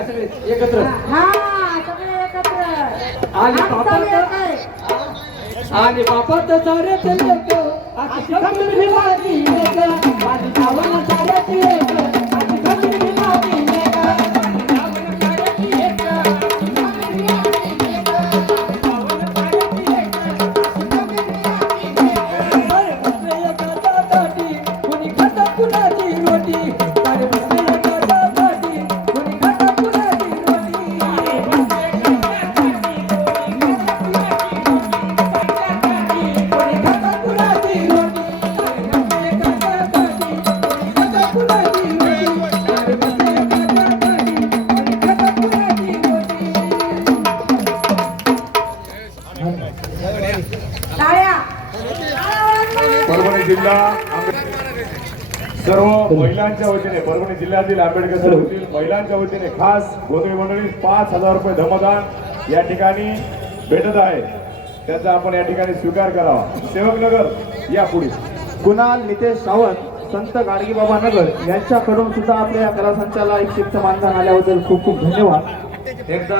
का सगळे एकत्र हा सगळे एकत्र आणि बापात. आणि बापात सारेच लेक अशी खंबीर माझी लेक माझी भावना साऱ्याच लेक अशी खंबीर माझी लेक माझी अरे बसले एका रोटी परभणी जिल्हा सर्व महिलांच्या वतीने परभणी जिल्ह्यातील आंबेडकर होतील महिलांच्या वतीने खास गोंधळी मंडळी पाच हजार रुपये धमदान या ठिकाणी भेटत आहे. त्याचा आपण या ठिकाणी स्वीकार करावा. सेवकनगर या पुढे. कुणाल नितेश सावंत संत गाडगेबाबा नगर यांच्याकडून सुद्धा आपल्या या कला संचाला एक शिक्त मानधन आल्याबद्दल खूप खूप धन्यवाद. एकदा